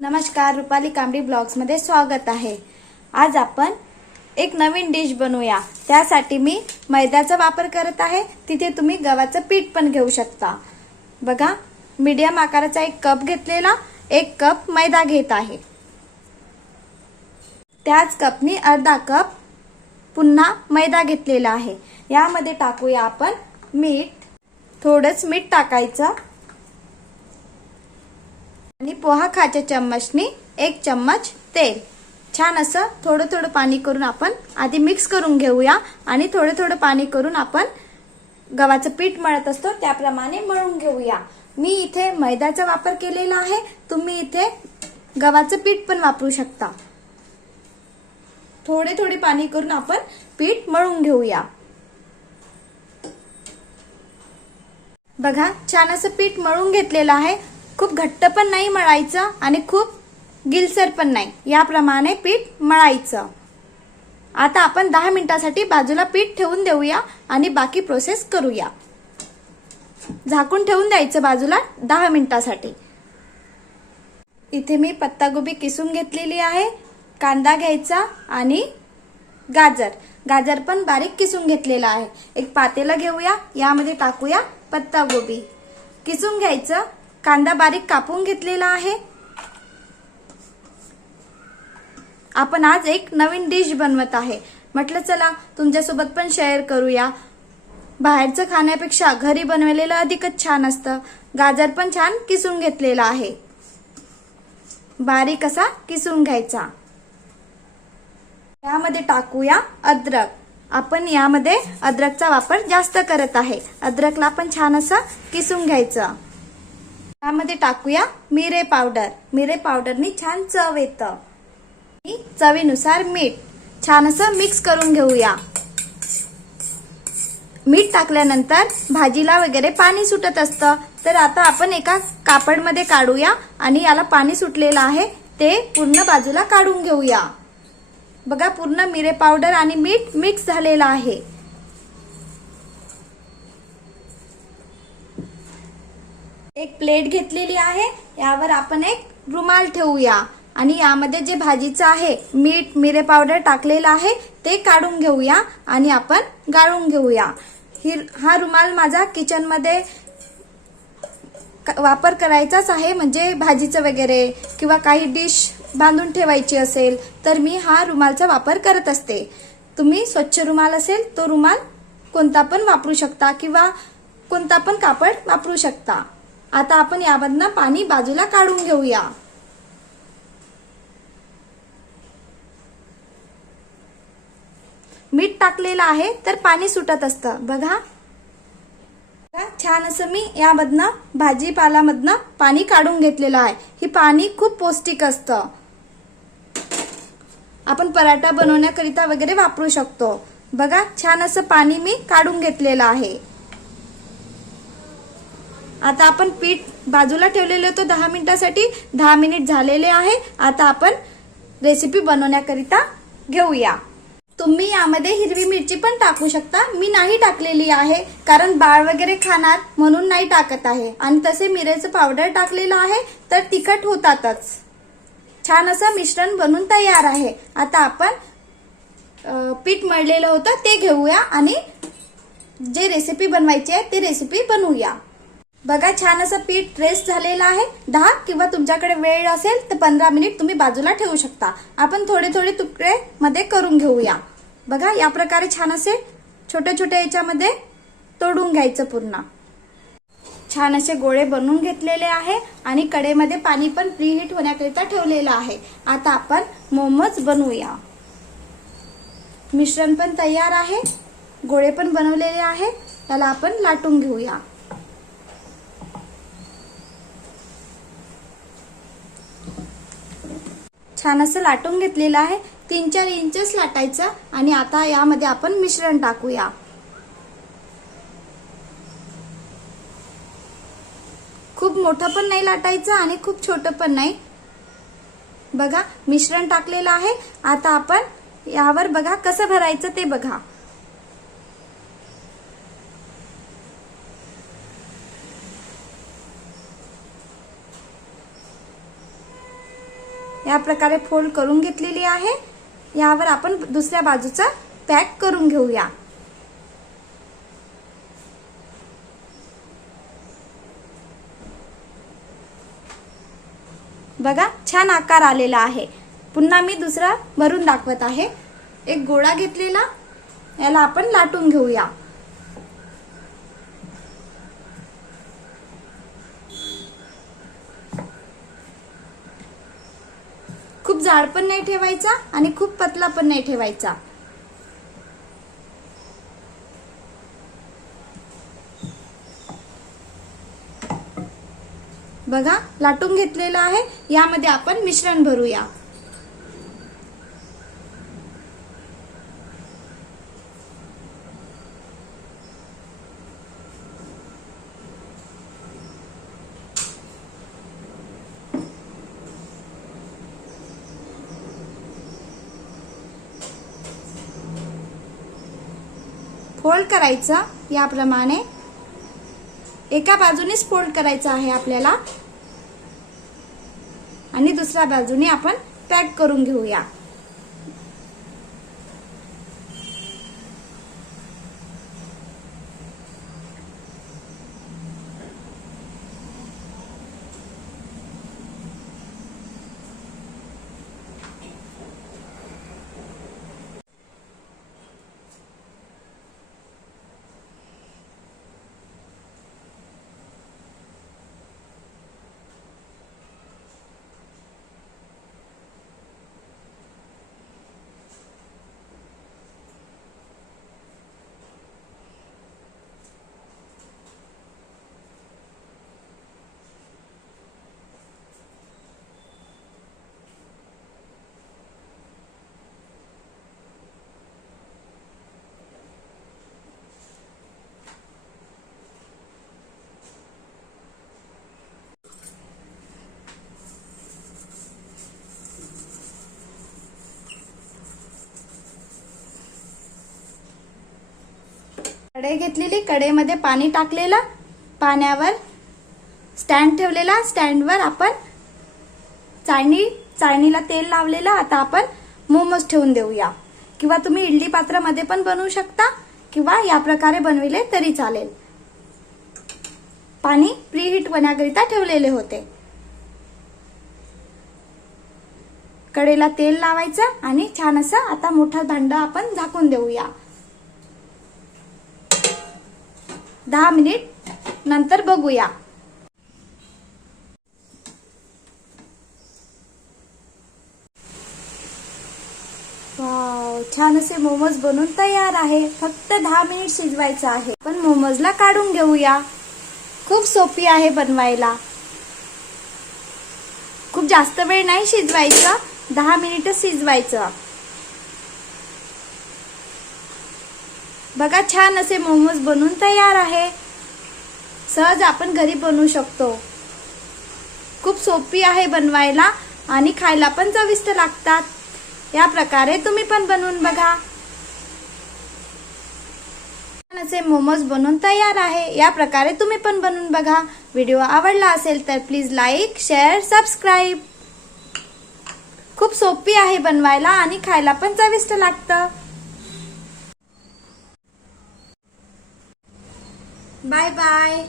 नमस्कार, रुपाली कांबडी ब्लॉग्समध्ये स्वागत आहे। आज आपण एक नवीन डिश बनवूया। त्यासाठी मी मैद्याचा वापर करत आहे। तिथे तुम्ही गव्हाचं पीठ पण घेऊ शकता। बघा, मीडियम आकाराचा एक कप घेतलेला, एक कप मैदा घेत आहे। त्याच कपनी अर्धा कप पुन्हा मैदा घेतलेला आहे। यामध्ये टाकूया आपण मीठ, थोडंच मीठ टाकायचं आणि पोहा खाच्या चम्मचनी 1 चम्मच तेल। छान असं थोडं थोडं पाणी करून आपण आधी मिक्स करून घेऊया आणि थोडं थोडं पाणी करून आपण गव्हाचं पीठ मळत असतो त्याप्रमाणे मळून घेऊया। मी इथे मैद्याचा वापर केलेला आहे, तुम्ही इथे गव्हाचं पीठ पण वापरू शकता। थोडे थोडे पाणी करून आपण पीठ मळून घेऊया। बघा, छान असं पीठ मळून घेतलेलं आहे। खूप घट्ट पण नाही मळायचं आणि खूप गिलसर पण नाही, याप्रमाणे पीठ मळायचं। आता आपण 10 मिनिटांसाठी बाजूला पीठ ठेवून देऊया आणि बाकी प्रोसेस करूया। झाकून ठेवून द्यायचं बाजूला 10 मिनिटांसाठी। इथे मी पत्तागोबी किसून घेतलेली आहे, कांदा घ्यायचा आणि गाजर पण बारीक किसून घेतलेला आहे। एक पातेलं घेऊया, यामध्ये टाकूया पत्तागोबी किसून घ्यायचं। कांदा बारीक कापून घेतलेला आहे। आपण आज एक नवीन डिश बनवत आहे, म्हटलं चला तुमच्यासोबत पण शेअर करूया। बाहेरचं खाण्यापेक्षा घरी बनवलेलं अधिकच छान असतं। गाजर पण छान किसून घेतलेला आहे, बारीक असा किसून घ्यायचा। यामध्ये टाकूया अद्रक। आपण यामध्ये अद्रकचा वापर जास्त करत आहे। अद्रकला पण छान असं किसून घ्यायचं। यामध्ये टाकूया मिरे पावडर। मिरे पावडरनी छान चव येतं। चवीनुसार मीठ छान असं मिक्स करून घेऊया। मीठ टाकल्यानंतर भाजीला वगैरे पाणी सुटत असतं, तर आता आपण एका कापडमध्ये काढूया आणि याला पाणी सुटलेलं आहे ते पूर्ण बाजूला काढून घेऊया। बघा, पूर्ण मिरे पावडर आणि मीठ मिक्स झालेलं आहे। एक प्लेट घेतलेली आहे, यावर आपण एक रुमाल ठेवूया आणि यामध्ये जे भाजीचं आहे मीठ मिरे पावडर टाकलेलं आहे ते काढून घेऊया आणि आपण गाळून घेऊया। हा रुमाल माझा किचन मध्ये वापर करायचाच आहे, म्हणजे भाजीचं वगैरे किंवा काही डिश बांधून ठेवायची असेल तर मी हा रुमालचा वापर करत असते। तुम्ही स्वच्छ रुमाल असेल तो रुमाल कोणता पण वापरू शकता किंवा कोणता पण कापड वापरू शकता। आता आपण यामधनं पाणी बाजूला काढून घेऊया। मीठ टाकलेलं आहे तर पाणी सुटत असतं। बघा, छान असं मी यामधनं भाजीपाल्यामधनं पाणी काढून घेतलेलं आहे। हे पाणी खूप पौष्टिक असतं, आपण पराठा बनवण्याकरिता वगैरे वापरू शकतो। बघा, छान असं पाणी मी काढून घेतलेलं आहे। आता आपण पीठ बाजूला ठेवलेलं होतं 10 मिनिटांसाठी। 10 मिनिट झालेले आहे। आता आपण रेसिपी बनवण्याकरिता घेऊया। तुम्ही यामध्ये हिरवी मिरची पण टाकू शकता, मी नाही टाकलेली आहे कारण बाळ वगैरे खाणार म्हणून नाही टाकत आहे। आणि तसे मिरेचं पावडर टाकलेलं आहे तर तिखट होतातच। छान असं मिश्रण बनून तयार आहे। आता आपण पीठ मळलेलं होतं ते घेऊया आणि जे रेसिपी बनवायची आहे ते रेसिपी बनवूया। बघा, छान असं पीठ रेस्ट झालेलं आहे। 10 किंवा तुमच्याकडे वेळ असेल तर 15 मिनिट तुम्ही बाजूला ठेवू शकता। आपण थोडे थोडे तुकडे मध्ये करून घेऊया। बघा, या प्रकारे छान असे छोटे छोटे याच्यामध्ये तोडून घ्यायचं। पूर्ण छान असे गोळे बनवून घेतलेले आहे आणि कढईमध्ये पाणी पण प्रीहीट होण्याकरिता ठेवलेलं आहे। आता आपण मोमोज बनवूया। मिश्रण पण तयार आहे, गोळे पण बनवलेले आहे, त्याला आपण लाटून घेऊया। छान असं लाटून घेतलेलं आहे, 3-4 इंचेस लाटायचं। आणि आता यामध्ये आपण मिश्रण टाकूया। खूप मोठं पण नाही लाटायचं आणि खूप छोटं पण नाही। बघा, मिश्रण टाकलेलं आहे। आता आपण यावर बघा कसं भरायचं ते बघा। या प्रकारे फोल्ड करून घेतलेली आहे. यावर आपण दुसऱ्या बाजूचा पॅक करून घेऊया. बघा छान आकार आलेला आहे. पुन्हा मी दुसरा भरून दाखवत आहे. एक गोळा घेतलेला, याला आपण लाटून घेऊया. खूप जाड पण नाही ठेवायचा आणि खूप पतला पण नाही ठेवायचा. बघा लाटून घेतलेला आहे. यामध्ये आपण मिश्रण भरूया. फोल्ड करायचं याप्रमाणे. एका बाजूनेच फोल्ड करायचं आहे आपल्याला आणि दुसऱ्या बाजूने आपण पॅक करून घेऊया. कढई घेतलेली, कढईमध्ये पाणी टाकलेलं, पाण्यावर स्टँड ठेवलेला, स्टँडवर आपण चाळणीला तेल लावलेलं. आता आपण मोमोज ठेवून देऊया. किंवा तुम्ही इडली पात्रामध्ये पण बनवू शकता किंवा या प्रकारे बनविले तरी चालेल. पाणी प्रीहीट होण्याकरिता ठेवलेले होते. कढईला तेल लावायचं आणि छान असं आता मोठं भांड आपण झाकून देऊया. 10 मिनिट नंतर बघूया. वाव, छान असे मोमोज बनून तयार आहे. फक्त 10 मिनिट शिजवायचं आहे. पण मोमोजला काढून घेऊया. खूप सोपी आहे बनवायला. खूप जास्त वेळ नाही शिजवायचं, 10 मिनिटच शिजवायचं. बघा छान असे मोमोज बनून तयार आहे. सहज आपण घरी बनवू शकतो. खूप सोपी आहे बनवायला आणि खायला पण चविष्ट लागतात. या प्रकारे तुम्ही पण बनवून बघा. छान असे मोमोज बनून तयार आहे. या प्रकारे तुम्ही पण बनवून बघा. व्हिडिओ आवडला असेल तर प्लीज लाईक, शेअर, सबस्क्राईब. खूप सोपी आहे बनवायला आणि खायला पण चविष्ट लागतं. Bye bye.